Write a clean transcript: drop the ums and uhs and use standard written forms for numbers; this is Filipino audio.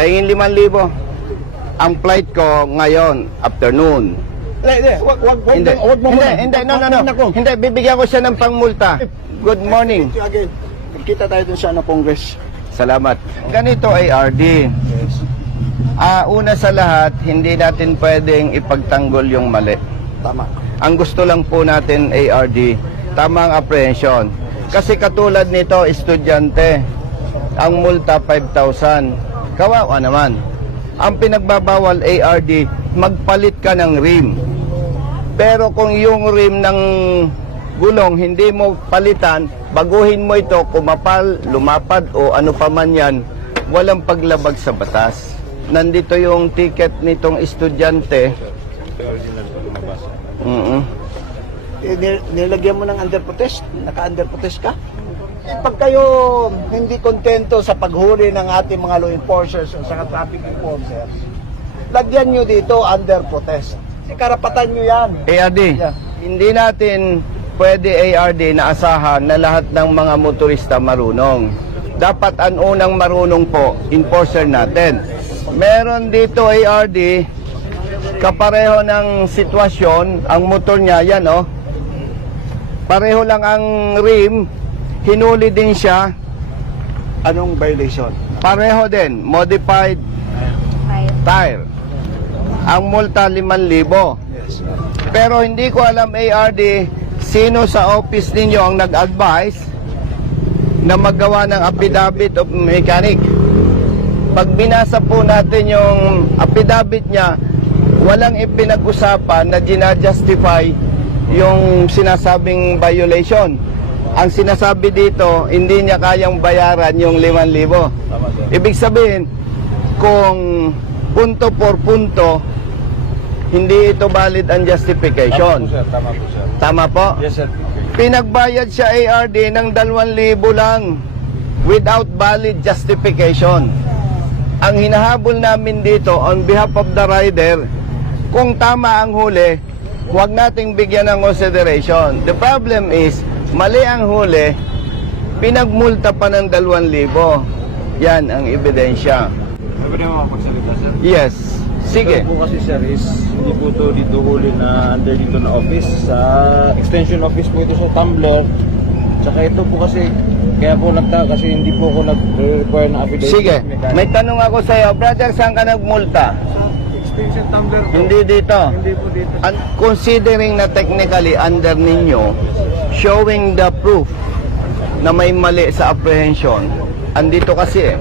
Pahingin 5,000. Ang flight ko ngayon, afternoon. Hindi, no. Hindi, bibigyan ko siya ng pangmulta. Good morning. Again, kita tayo dun sa Congress. Salamat. Ganito ay RD. Una sa lahat, hindi natin pwedeng ipagtanggol yung mali. Tama. Ang gusto lang po natin ARD, tamang apprehension. Kasi katulad nito, estudyante, ang multa 5,000. Kawawa naman. Ang pinagbabawal ARD, magpalit ka ng rim. Pero kung yung rim ng gulong hindi mo palitan, baguhin mo ito, kumapal, lumapad o ano pa man yan, walang paglabag sa batas. Nandito yung ticket nitong estudyante. Nilagyan mo ng under protest? Naka-under protest ka? Pag kayo hindi kontento sa paghuli ng ating mga law enforcers o sa traffic enforcers, lagyan nyo dito under protest. Karapatan nyo yan. ARD, Yeah. hindi natin pwede ARD na asahan na lahat ng mga motorista marunong. Dapat ang unang marunong po, enforcer natin. Meron dito ARD, kapareho ng sitwasyon, ang motor niya, yan oh. Pareho lang ang rim, hinuli din siya, Anong violation? pareho din, modified tire. Ang multa 5,000. Yes. Pero hindi ko alam ARD, sino sa office ninyo ang nag-advise na maggawa ng affidavit of mechanic. Pag binasa po natin yung affidavit niya, walang ipinag-usapan na ginajustify yung sinasabing violation. Ang sinasabi dito, hindi niya kayang bayaran yung 5,000. Ibig sabihin, kung punto por punto, hindi ito valid ang justification. Tama po, sir. Tama po? Yes, sir. Pinagbayad siya ARD ng 2,000 lang without valid justification. Ang hinahabol namin dito on behalf of the rider, kung tama ang huli, huwag nating bigyan ng consideration. The problem is, mali ang huli, pinagmulta pa ng 2,000. Yan ang ebidensya. Pwede mo makapagsalita, sir? Yes. Sige. Ito po kasi, sir, is hindi po ito dito huli na under dito na office. Sa extension office po ito sa Tumblr. Tsaka ito po kasi, kaya po nagtaka kasi hindi po ako nag-require na affidavit. Sige. Mechanic. May tanong ako sa iyo, brother, saan ka nagmulta? Sa extension Tumblr po. Hindi dito. Hindi po dito. Considering na technically under ninyo, showing the proof na may mali sa apprehension, andito kasi eh.